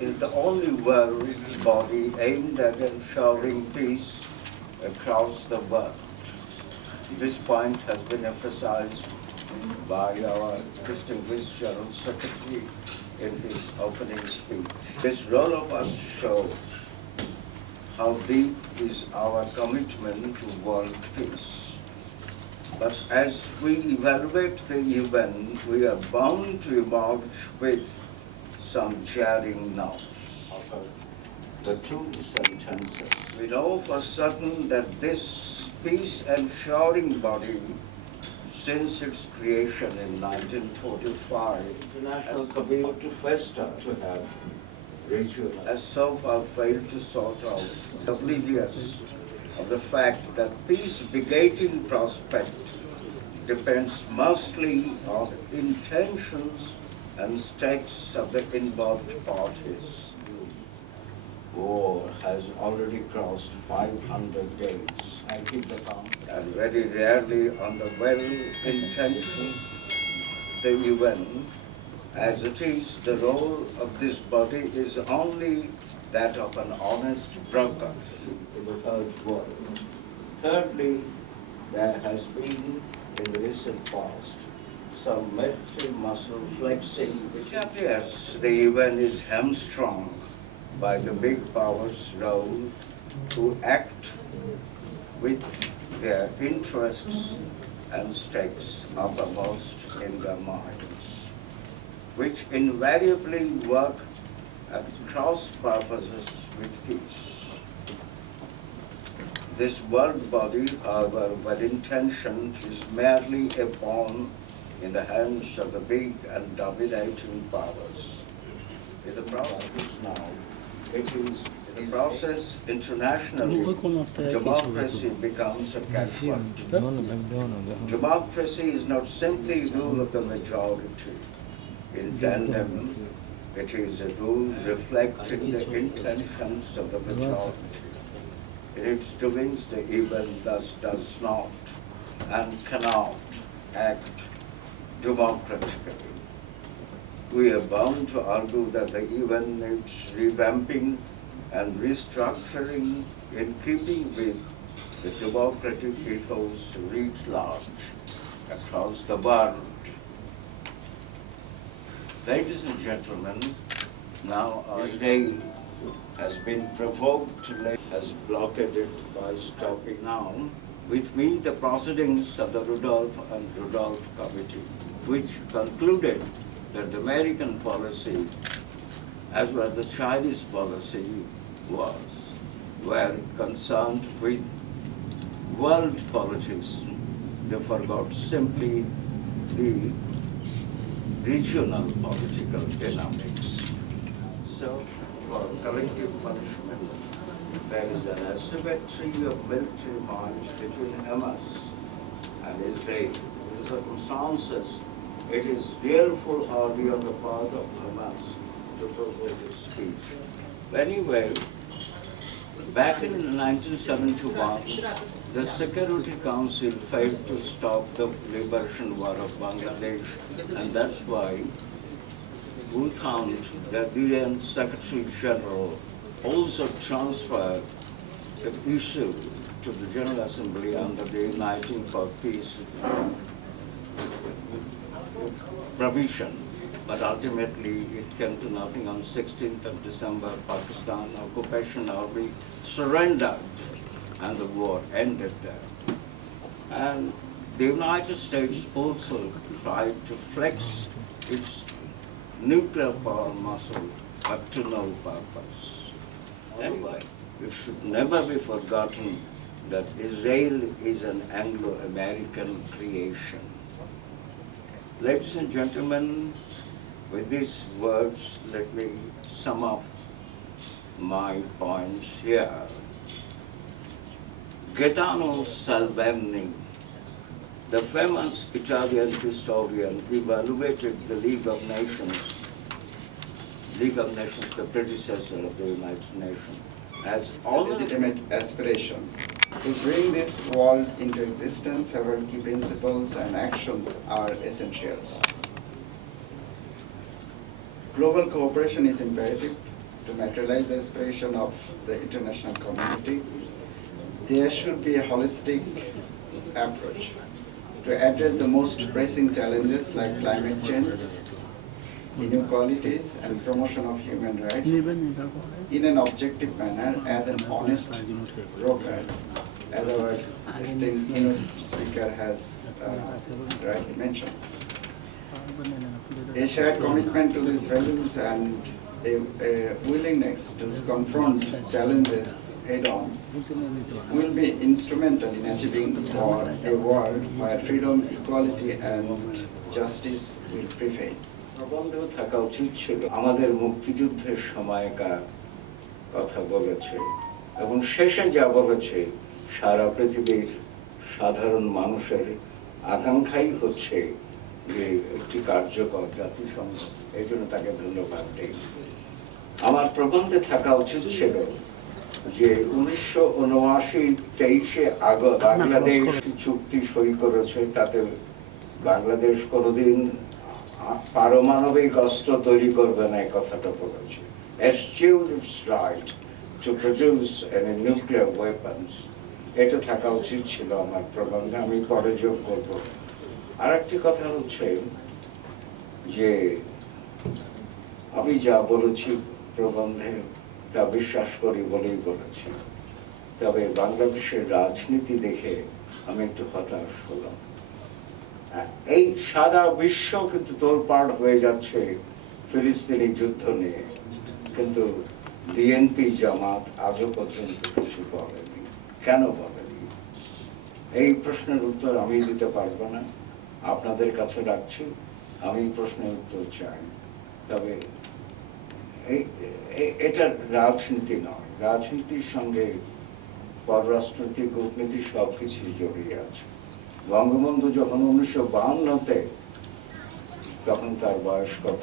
is the only world body aimed at ensuring peace across the world. This point has been emphasized by our distinguished General Secretary in his opening speech. This role of us shows how deep is our commitment to world peace. But as we evaluate the event, we are bound to emerge with some jarring notes. The two sentences. We know for certain that this peace-ensuring body, since its creation in 1945, international community to fester to have ritual, has so far failed to sort out, oblivious of the fact that peace-begetting prospect depends mostly on intentions and stakes of the involved parties. War has already crossed 500 days. I keep the count. And very rarely on the well-intentioned the event, as it is, the role of this body is only that of an honest broker in the third world. Thirdly, there has been in the recent past some military muscle flexing, which appears the event is hamstrung by the big powers' role to act with their interests and stakes uppermost in their minds, which invariably work at cross purposes with peace. This world body, however well-intentioned, is merely a pawn in the hands of the big and dominating powers. In the process now, it is in the process internationally, democracy becomes a catchword. Democracy is not simply rule of the majority. In tandem, it is a rule reflecting the intentions of the majority. In its doings, the event thus does not and cannot act democratically. We are bound to argue that the event needs revamping and restructuring in keeping with the democratic ethos writ large across the world. Ladies and gentlemen, now Israel has been provoked, has blockaded by stopping now. With me, the proceedings of the Rudolph and Rudolph Committee, which concluded that the American policy, as well as the Chinese policy, were concerned with world politics. They forgot simply the regional political dynamics. So, for collective punishment, there is an asymmetry of military might between Hamas and Israel. In the circumstances, it is real foolhardy on the part of Hamas to provoke its speech. Anyway, back in 1971, the Security Council failed to stop the liberation war of Bangladesh, and that's why we found that the UN Secretary General also transferred the issue to the General Assembly under the Uniting for Peace provision. But ultimately, it came to nothing. On 16th of December, Pakistan occupation army surrendered, and the war ended there. And the United States also tried to flex its nuclear power muscle, but to no purpose. Anyway, it should never be forgotten that Israel is an Anglo-American creation. Ladies and gentlemen, with these words, let me sum up my points here. Gaetano Salvemini, the famous Italian historian, evaluated the League of Nations, the predecessor of the United Nations, as a legitimate aspiration. To bring this world into existence, several key principles and actions are essentials. Global cooperation is imperative. to materialize the aspiration of the international community, there should be a holistic approach to address the most pressing challenges like climate change, inequalities, and promotion of human rights in an objective manner as an honest broker, as our distinguished speaker has rightly mentioned. A shared commitment to these values and a willingness to confront challenges head-on will be instrumental in achieving a world where freedom, equality, and justice will prevail. প্রবন্ধ থাকা উচিত ছিল আমাদের মুক্তিযুদ্ধের সময়কার কথা বলেছে এবং শেষে যা বলেছে সারা পৃথিবীর সাধারণ মানুষের আকাঙ্ক্ষাই হচ্ছে যে একটি কার্যকর জাতিসংঘ। এই জন্য তাকে ধন্যবাদ দিই। আমার প্রবন্ধে থাকা উচিত ছিল যে 1979-23 আগস্ট বাংলাদেশ চুক্তি সই করেছে, তাতে বাংলাদেশ কোনোদিন পারমাণবিক অস্ত্র তৈরি করবে না, এই কথাটা বলেছে। Eschewed its right to produce any nuclear weapons. এটা থাকা উচিত ছিল আমার প্রবন্ধে, আমি পরে যোগ করব। আরেকটি কথা হচ্ছে যে আমি যা বলেছি প্রবন্ধে তা বিশ্বাস করি বলেই বলেছি, তবে বাংলাদেশের রাজনীতি দেখে আমি একটু হতাশ হলাম। এই সারা বিশ্ব কিন্তু তোলপাড় হয়ে যাচ্ছে ফিলিস্তিনি যুদ্ধ নিয়ে, কিন্তু বিএনপি জামাত আজও পর্যন্ত কিছু বলেনি। কেন বলেনি? এই প্রশ্নের উত্তর আমি দিতে পারবো না, আপনাদের কাছে রাখছি। আমি প্রশ্নের উত্তর চাই, তবে এটা রাজনীতি নয়, রাজনীতির সঙ্গে পররাষ্ট্রনীতি, কূটনীতি সবকিছুই জড়িয়ে আছে। বঙ্গবন্ধু যখন 1952-তে, তখন তার বয়স কত?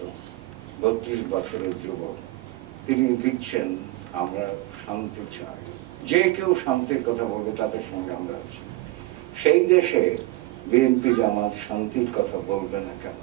32 বছরের যুবক। তিনি লিখছেন আমরা শান্তি চাই, যে কেউ শান্তির কথা বলবে তাদের সঙ্গে আমরা আছি। সেই দেশে বিএনপি জামাত শান্তির কথা বলবে না কেন?